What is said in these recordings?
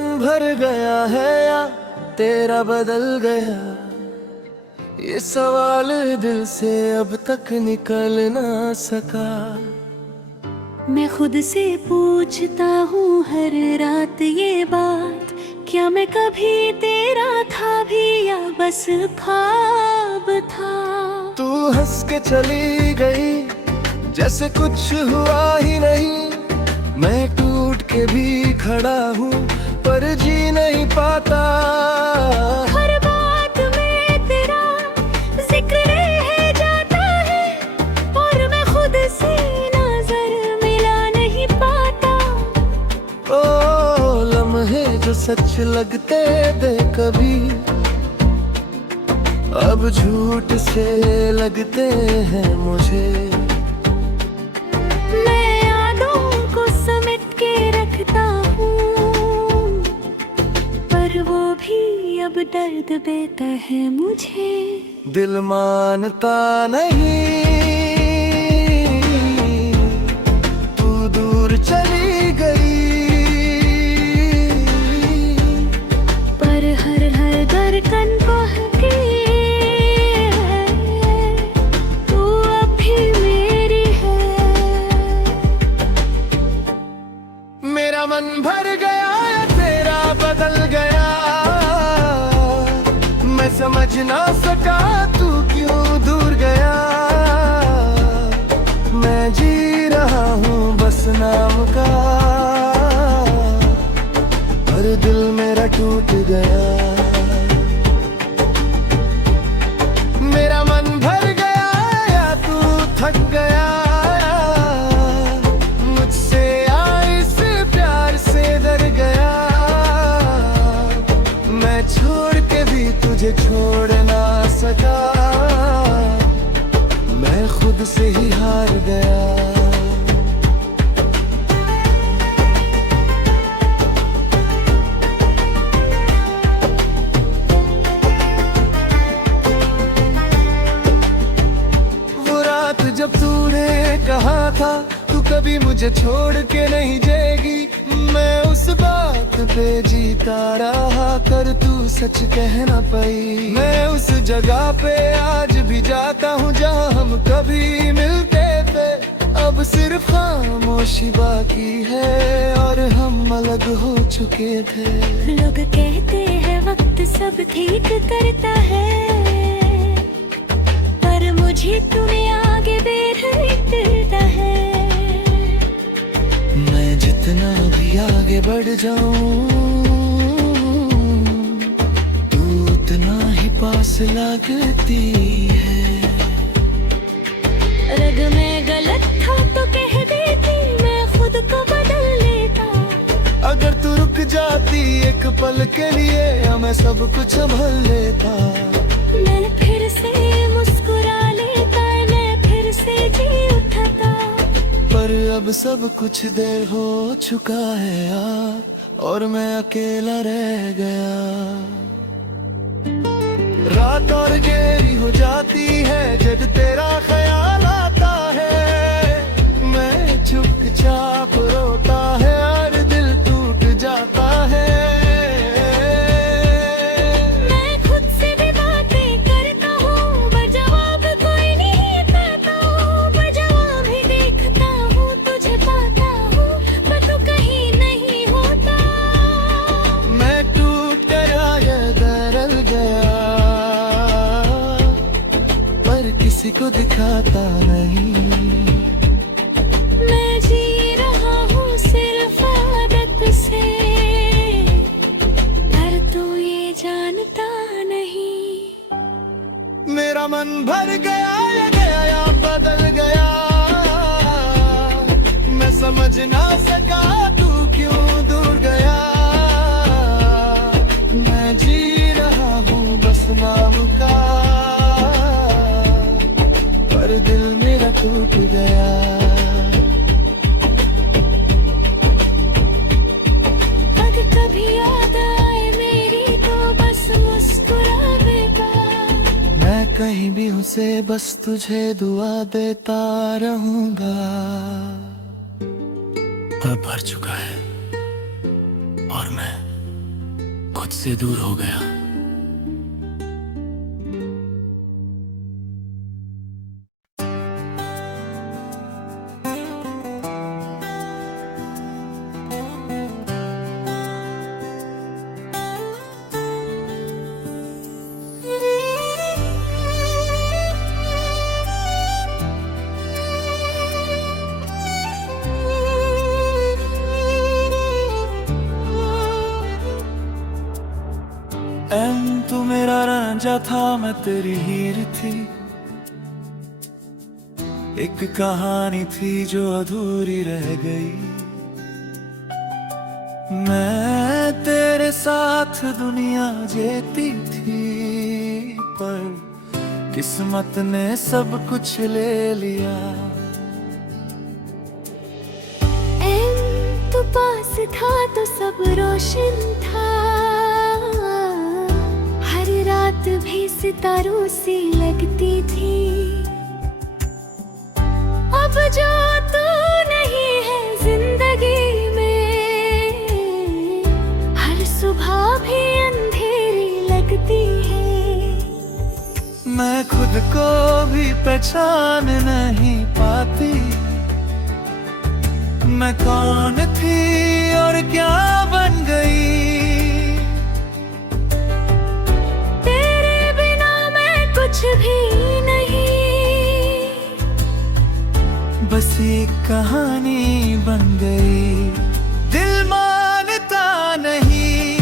मन भर गया है या तेरा बदल गया, ये सवाल दिल से अब तक निकल ना सका। मैं खुद से पूछता हूँ हर रात ये बात, क्या मैं कभी तेरा था भी या बस ख्वाब था। तू हंस के चली गई जैसे कुछ हुआ ही नहीं, मैं टूट के भी खड़ा हूँ पर जी नहीं पाता। हर बात में तेरा जिक्र रह जाता है और मैं खुद से नजर मिला नहीं पाता। ओ लम्हे जो सच लगते थे कभी, अब झूठ से लगते हैं मुझे। मैं यादों को समेट के रखता हूँ पर वो भी अब दर्द देता है मुझे। दिल मानता नहीं, तू दूर चली गई, पर हर हर धड़कन कहती है तू अब भी मेरी है। मेरा मन भर गया या तेरा बदल गया, मैं समझ ना सका तू क्यों दूर गया। मैं जी रहा हूँ बस नाम का, पर दिल मेरा टूट गया। मेरा मन भर गया या तू थक गया, मुझसे या इस प्यार से डर गया। मैं छोड़ के भी तुझे छोड़ ना सका, मैं खुद से ही हार गया। जब तूने कहा था तू कभी मुझे छोड़ के नहीं जाएगी, मैं उस बात पे जीता रहा कर तू सच कहना पाई। मैं उस जगह पे आज भी जाता हूँ जहाँ हम कभी मिलते थे, अब सिर्फ खामोशी बाकी है और हम अलग हो चुके थे। लोग कहते हैं वक्त सब ठीक करता है, पर मुझे तूने आगे बढ़ता है। मैं जितना भी आगे बढ़ जाऊं, तू उतना ही पास लगती है। अगर मैं गलत था तो कह देती, मैं खुद को बदल लेता। अगर तू रुक जाती एक पल के लिए या मैं सब कुछ संभल लेता। मैं फिर से मुस्कुरा लेता, मैं फिर से जी उठता। पर अब सब कुछ देर हो चुका है यार, और मैं अकेला रह गया। रात और गहरी हो जाती है जब तेरा ख्याल आता है, मैं चुपचाप रोता है और दिल टूट जाता है। मैं खुद से भी बातें करता हूँ पर जवाब कोई नहीं पाता हूँ, पर जवाब ही देखता हूँ तुझे पाता हूँ पर तू कहीं नहीं होता। मैं टूट गया या दरल गया, पर किसी को दिखाता नहीं। मैं जी रहा हूँ सिर्फ आदत से, पर तू ये जानता नहीं। मेरा मन भर गया या बदल गया, मैं समझ ना सका तू क्यों दूर गया। मैं जी रहा हूँ बस नाम का, पर दिल मेरा टूट गया। अगर कभी याद आए मेरी तो बस मुस्कुरा देता। मैं कहीं भी हूँ से बस तुझे दुआ देता रहूंगा। अब भर चुका है और मैं खुद से दूर हो गया। तू मेरा रांझा था, मैं तेरी हीर थी। एक कहानी थी जो अधूरी रह गई। मैं तेरे साथ दुनिया जीती थी, पर किस्मत ने सब कुछ ले लिया। तू पास था तो सब रोशन था, रात भी सितारों सी लगती थी। अब जो तू नहीं है जिंदगी में, हर सुबह भी अंधेरी लगती है। मैं खुद को भी पहचान नहीं पाती, मैं कौन थी और क्या बन गई। कुछ भी नहीं, बस एक कहानी बन गई। दिल मानता नहीं,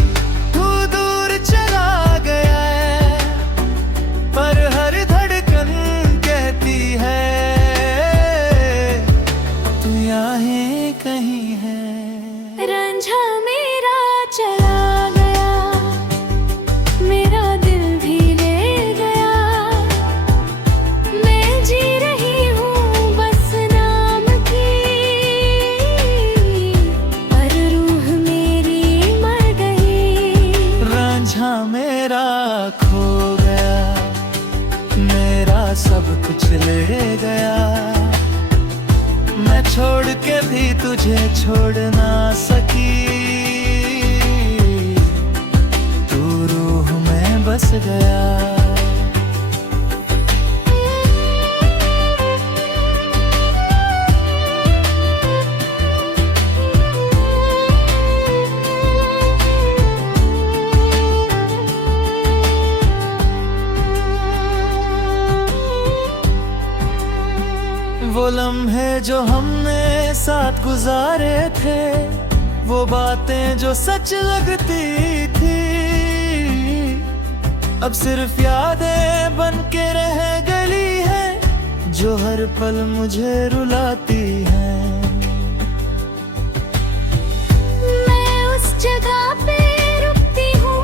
तू दूर चला गया है, पर हर धड़कन कहती है तू यहाँ कहीं है। रांझा मेरा चला गया, मेरा दिल भी ले गया। मैं जी रही हूँ बस नाम की, पर रूह मेरी मर गई। रांझा मेरा खो गया, मेरा सब कुछ ले गया। मैं छोड़ के भी तुझे छोड़ ना सकी, तू रूह में बस गया। वो लम्हे जो हमने साथ गुजारे थे, वो बातें जो सच लगती थी, अब सिर्फ यादें बन के रह गई है, जो हर पल मुझे रुलाती हैं। मैं उस जगह पे रुकती हूँ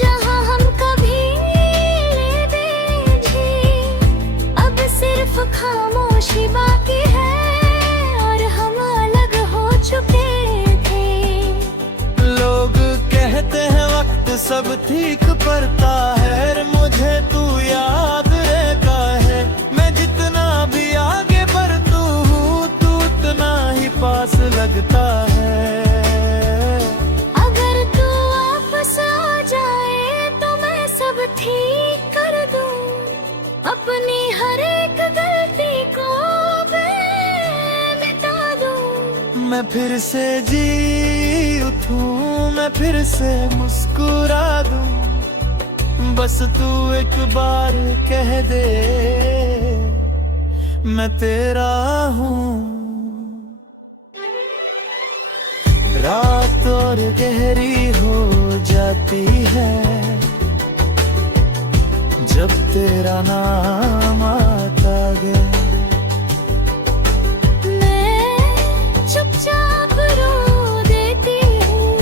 जहाँ हम कभी मिले थे। अब सिर्फ खामोशी बाकी है और हम अलग हो चुके थे। लोग कहते हैं वक्त सब ठीक करता है, मुझे तू याद रहता है। मैं जितना भी आगे बढ़ता हूँ, तू उतना ही पास लगता है। अगर तू वापस आ जाए तो मैं सब ठीक कर दूँ, अपनी हर एक गलती को मैं मिटा दूँ। मैं फिर से जी उठूं, मैं फिर से मुस्कुरा दूं, बस तू एक बार कह दे मैं तेरा हूँ। रात और गहरी हो जाती है जब तेरा नाम आता गया। मैं चुपचाप रो देती हूँ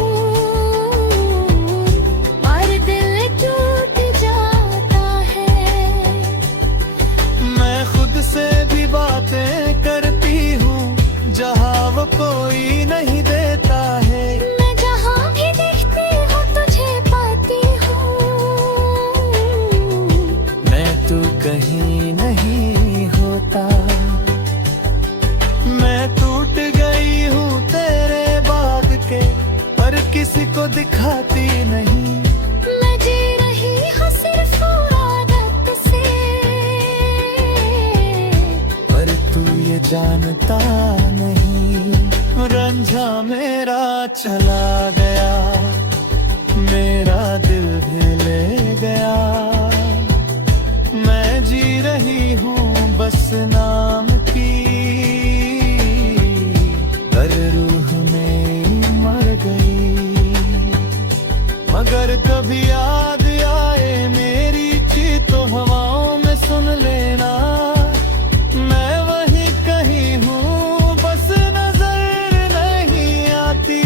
और दिल टूट जाता है। मैं खुद से भी बातें करती हूँ जहाँ वो कोई नहीं देता है। मैं जहाँ भी देखती हूँ तुझे पाती हूँ। मैं तो कहीं नहीं होता, मैं टूट गई हूँ तेरे बाग के, पर किसी को दिखा जानता नहीं। रंझा मेरा चला गया, मेरा दिल भी ले गया। मैं जी रही हूँ बस नाम की, पर रूह में मर गई। मगर कभी याद आए मेरी चीख तो हवाओं में सुन लेना। मैं वहीं कहीं हूँ बस नजर नहीं आती।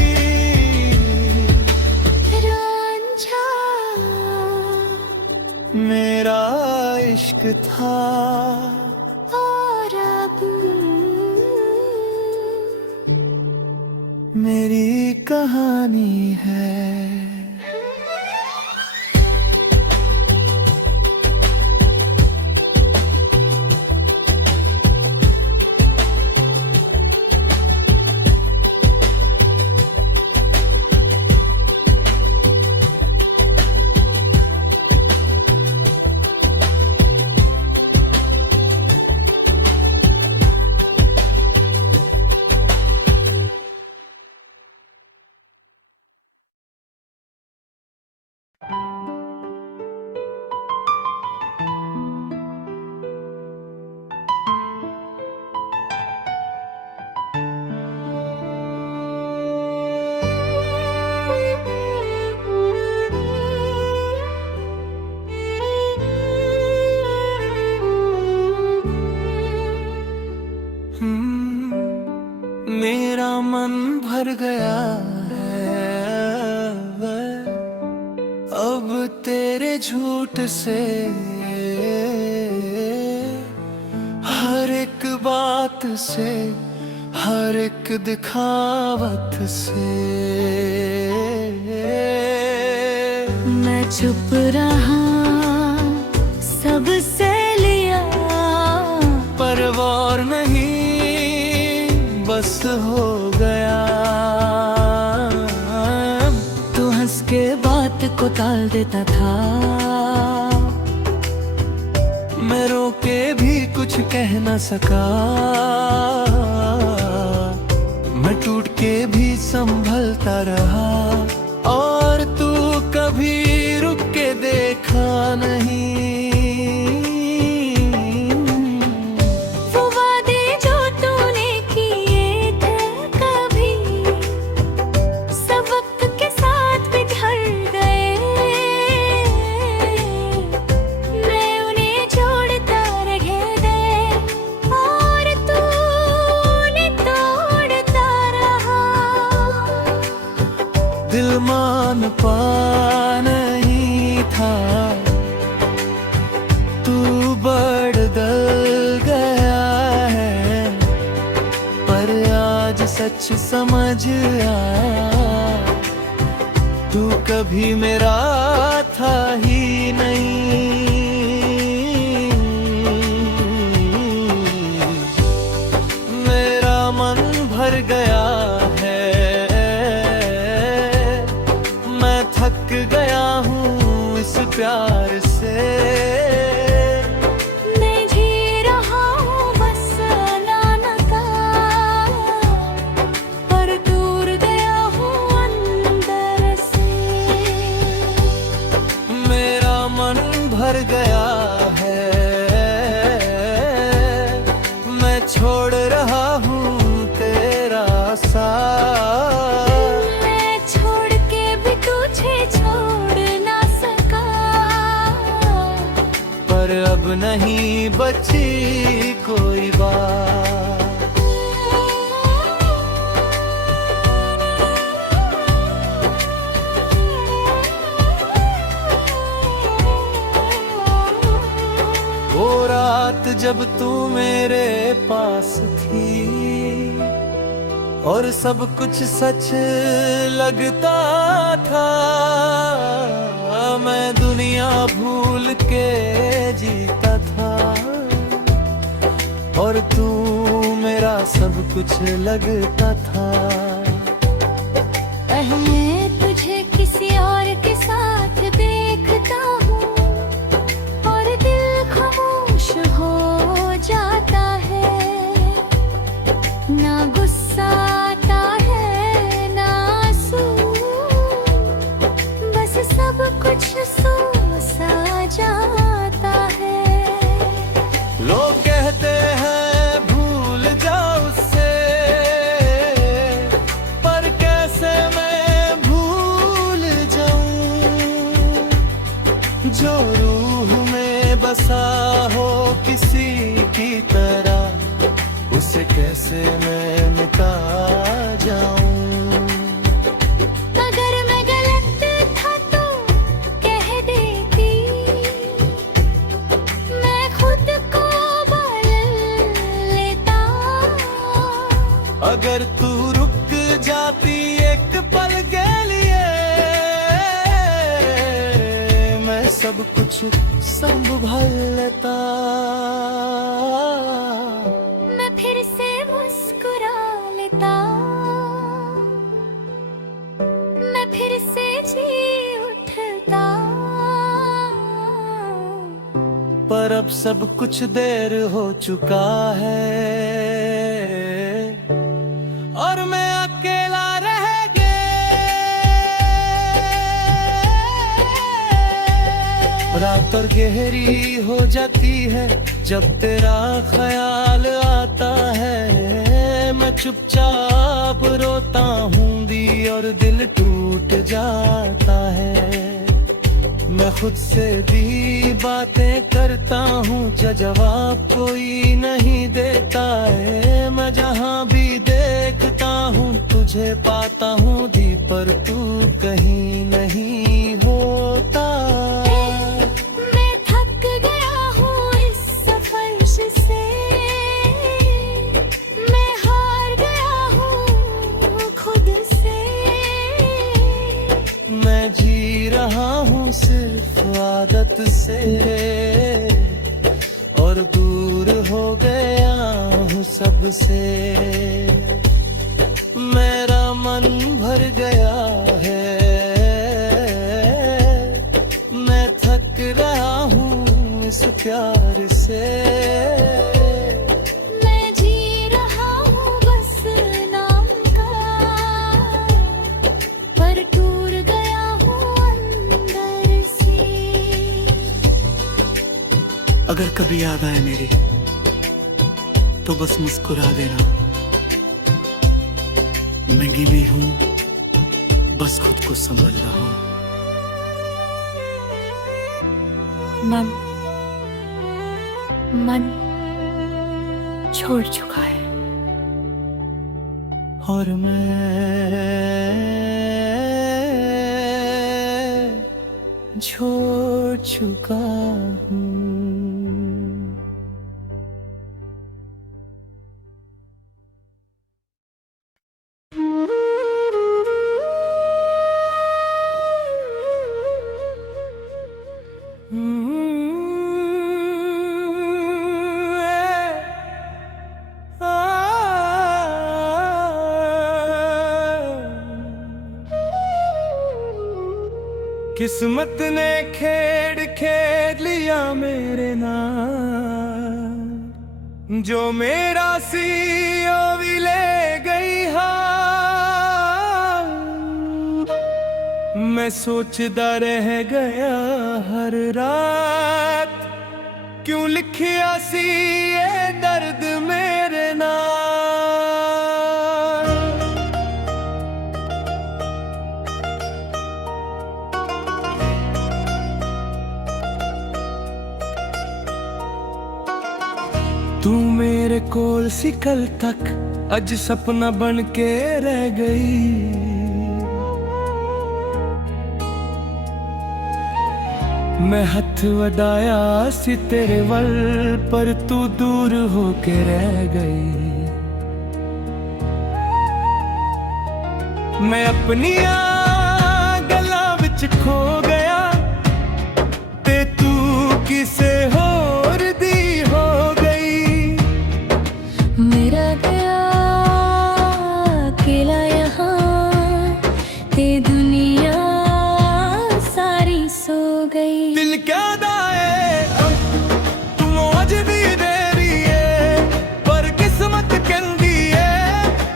रांझा मेरा इश्क था और अब मेरी कहानी है। मेरा मन भर गया है अब तेरे झूठ से। हर एक बात से, हर एक दिखावत से। मैं चुप रहा, सबसे लिया, पर और नहीं बस हो गया। तू हंस के बात को टाल देता था, मैं रोके भी कुछ कह न सका। मैं टूट के भी संभलता रहा, और तू कभी रुक के देखा नहीं। वो वादे जो तूने किए थे कभी, सब वक्त के साथ बिखर गए। मैं उन्हें छोड़ता रह गए, और तूने तोड़ता रहा। दिल मान पा नहीं था, तू बदल गया है। पर आज सच समझ आया, तू कभी मेरा था ही नहीं। मेरा मन भर गया है, मैं थक गया हूँ इस प्यार से। मैं जी रहा हूँ बस अनानता, पर दूर गया हूँ अंदर से। मेरा मन भर गया है, मैं छोड़ रहा हूँ तेरा साथ। मैं छोड़ के भी तुझे छोड़ ना सका, पर अब नहीं बची कोई बात। वो रात जब तू मेरे पास थी, और सब कुछ सच लगता था। मैं दुनिया भूल के जीता था, और तू मेरा सब कुछ लगता था। पहले तुझे किसी और के साथ देखता हूँ, और दिल खामोश हो जाता है। कुछ सो सा जाता है। लोग कहते हैं भूल जाओ उससे, पर कैसे मैं भूल जाऊं। जो रूह में बसा हो किसी की तरह, उसे कैसे मैं मिटा जाऊं। अगर मैं गलत था तो कह देती, मैं खुद को बदल लेता। अगर तू रुक जाती एक पल के लिए, मैं सब कुछ संभल लेता। मैं फिर से मुस्कुरा लेता, मैं फिर से जी उठता। पर अब सब कुछ देर हो चुका है, और मैं अकेला रह गया। रात और गहरी हो जाती है जब तेरा ख्याल आता है। मैं चुपचाप रोता हूँ दी और दिल टूट जाता है। मैं खुद से भी बातें करता हूँ जो जवाब कोई नहीं देता है। मैं जहाँ भी देखता हूँ तुझे पाता हूँ दी, पर तू कहीं नहीं होता। मैं थक गया हूँ इस सफर से, मैं हार गया हूँ खुद से। मैं जी रहा हूँ सिर्फ आदत से, और दूर हो गया हूँ सबसे। मेरा मन भर गया है, मैं थक रहा हूँ इस प्यार से। मैं जी रहा हूँ बस नाम का, पर टूट गया हूँ अंदर से। अगर कभी याद आए मेरी तो बस मुस्कुरा देना। मैं गीली हूँ, बस खुद को संभल रहा हूँ। मन छोड़ चुका है, और मैं छोड़ चुका हूँ। किस्मत ने खेड़ खेल लिया मेरे नाम, जो मेरा सी ओ भी ले गई हाँ। मैं सोचता रह गया हर रात, क्यों लिखिया सी ये दर्द मेरे नाम। तू मेरे कोल सी कल तक अज सपना बन के रह गई। मैं हथ वडाया सी तेरे वल, पर तू दूर होके रह गई। मैं अपनी गल्लां विच खो गया, ते तू किसे होर दी हो गई। मेरा गया अकेला यहाँ, ते दुनिया सारी सो गई। दिल क्या दाए तू अज भी दे रही है, पर किस्मत कहंदी है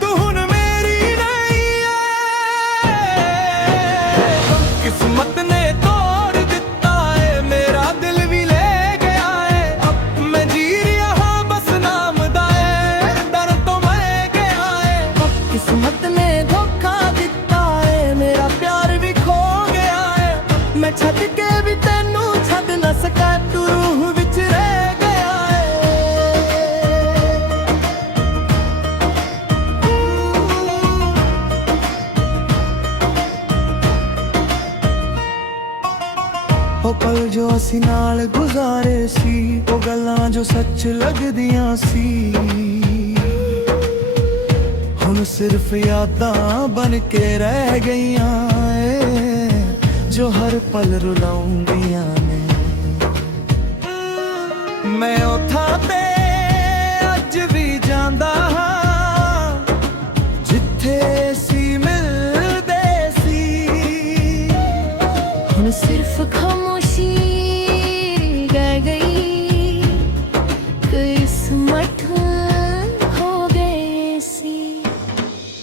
तू हुन मेरी नहीं है। किस्मत ने तोड़ ਤੈਨੂੰ ਛੱਡ ਨਾ ਸਕਾਂ, ਤੂੰ ਰੂਹ ਵਿੱਚ ਰਹਿ ਗਿਆ ਉਹ ਪਲ ਜੋ ਅਸੀਂ ਨਾਲ ਗੁਜ਼ਾਰੇ ਸੀ, ਉਹ ਗੱਲਾਂ ਜੋ ਸੱਚ ਲੱਗਦੀਆਂ ਸੀ, ਹੁਣ ਸਿਰਫ ਯਾਦਾਂ ਬਣ ਕੇ ਰਹਿ ਗਈਆਂ ਏ, ਜੋ ਹਰ ਪਲ ਰੁਲਾਉਂਦੀਆਂ ਨੇ। ਮੈਂ ਉੱਥਾਂ ਤੇ ਅੱਜ ਵੀ ਜਾਂਦਾ ਹਾਂ, ਜਿੱਥੇ ਸੀ ਮਿਲਦੇ ਸੀ, ਹੁਣ ਸਿਰਫ ਖਾਮੋਸ਼ੀ ਰਹਿ ਗਈ, ਕਿਸਮਤ ਹੋ ਗਈ ਸੀ।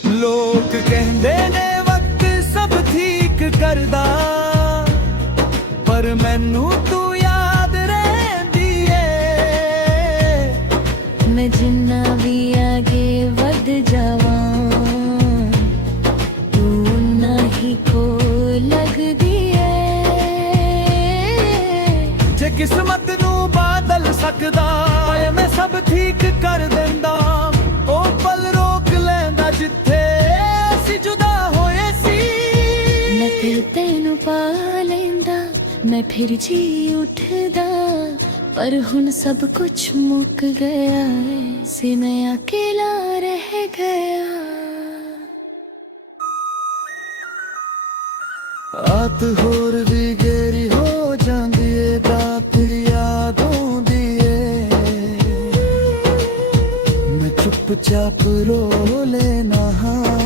ਲੋਕ ਕਹਿੰਦੇ ਨੇ ਵਕਤ ਸਭ ਠੀਕ ਕਰਦਾ, ਪਰ ਮੈਨੂੰ ਤੂੰ ਯਾਦ ਰਹਿੰਦੀ ਏ। ਮੈਂ ਜਿੰਨਾ ਵੀ ਅੱਗੇ ਵੱਧ ਜਾਵਾਂ, ਤੂੰ ਨਹੀਂ ਕੋ ਲੱਗਦੀ ਏ। ਜੇ ਕਿਸਮਤ ਨੂੰ ਬਾਦਲ ਸਕਦਾ, ਓਏ ਮੈਂ ਸਭ ਠੀਕ ਕਰ ਦਿੰਦਾ। ਉਹ ਪਲ ਰੋਕ ਲੈਂਦਾ ਜਿੱਥੇ ਅਸੀਂ ਜੁਦਾ ਹੋਏ ਸੀ। ਮੈਂ ਫਿਰ ਤੈਨੂੰ ਪਾ ਲੈਂਦਾ, ਮੈਂ ਫਿਰ ਜੀ ਉੱਠਦਾ, ਪਰ ਹੁਣ ਸਭ ਕੁਝ ਮੁੱਕ ਗਿਆ ਏ, ਸੀ ਮੈਂ ਅਕੇਲਾ ਰਹਿ ਗਿਆ। ਰਾਤ ਹੋਰ ਵੀ ਗਹਿਰੀ ਹੋ ਜਾਂਦੀ ਏ, ਰਾਤ ਯਾਦ ਆਉਂਦੀ ਏ, ਮੈਂ ਚੁੱਪਚਾਪ ਰੋ ਲੈਨਾ ਹਾਂ,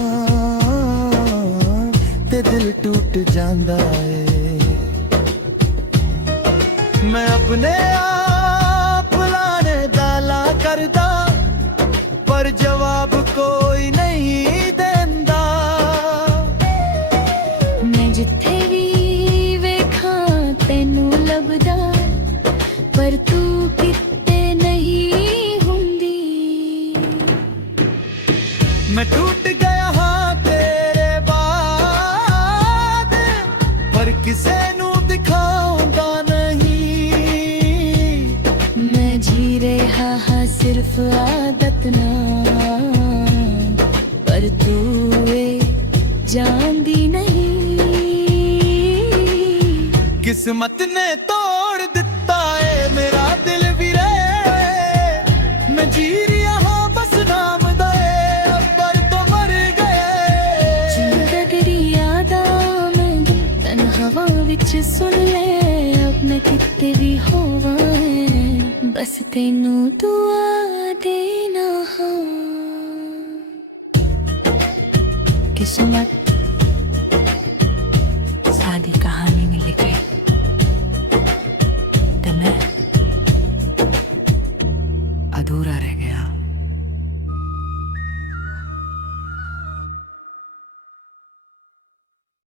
ਤੇ ਦਿਲ ਟੁੱਟ ਜਾਂਦਾ ਏ। ਮੈਂ ਆਪਣੇ ਆਪ ਲਾਣੇ ਦਾਲਾ ਕਰਦਾ, ਪਰ ਜਵਾਬ ਕੋਈ ਨਹੀਂ ਦਿੰਦਾ। ਮੈਂ ਜਿੱਥੇ ਵੀ ਵੇਖਾਂ ਤੈਨੂੰ ਲੱਭਦਾ, ਪਰ ਤੂੰ ਕਿਤੇ ਨਹੀਂ ਹੁੰਦੀ। ਮੈਂ ਟੁੱਟ ਗਿਆ ਹਾਂ ਤੇਰੇ ਬਾਅਦ, ਪਰ ਕਿਸੇ ਨੂੰ ਦਿਖਾਉਂਦਾ ਨਹੀਂ। ਮੈਂ ਜੀ ਰਿਹਾ ਹਾਂ ਸਿਰਫ ਆਦਤ ਨਾਲ, ਪਰ ਤੂੰ ਇਹ ਜਾਣਦੀ ਨਹੀਂ। ਕਿਸਮਤ ਨੇ ਤੋੜ ਦਿੱਤਾ ਏ ਮੇਰਾ ਦਿਲ ਵੀਰੇ, ਮੈਂ ਜੀ ਰਿਹਾ ਹਾਂ ਬਸ ਨਾਮ ਦਾ ਏ, ਅੱਬਰ ਤੋਂ ਮਰ ਗਏ। ਜ਼ਿੰਦਗੀ ਯਾਦਾਂ ਮੈਂ ਤਨ ਹਵਾ ਵਿੱਚ ਸੁਣ ਲੈ, ਅਬ ਮੈਂ ਕਿਤੇ ਵੀ ਹੋਵਾਂ, ਬਸ ਤੈਨੂੰ ਦੁਆ ਦੇਣਾ ਹਾਂ। ਕਿਸਮਤ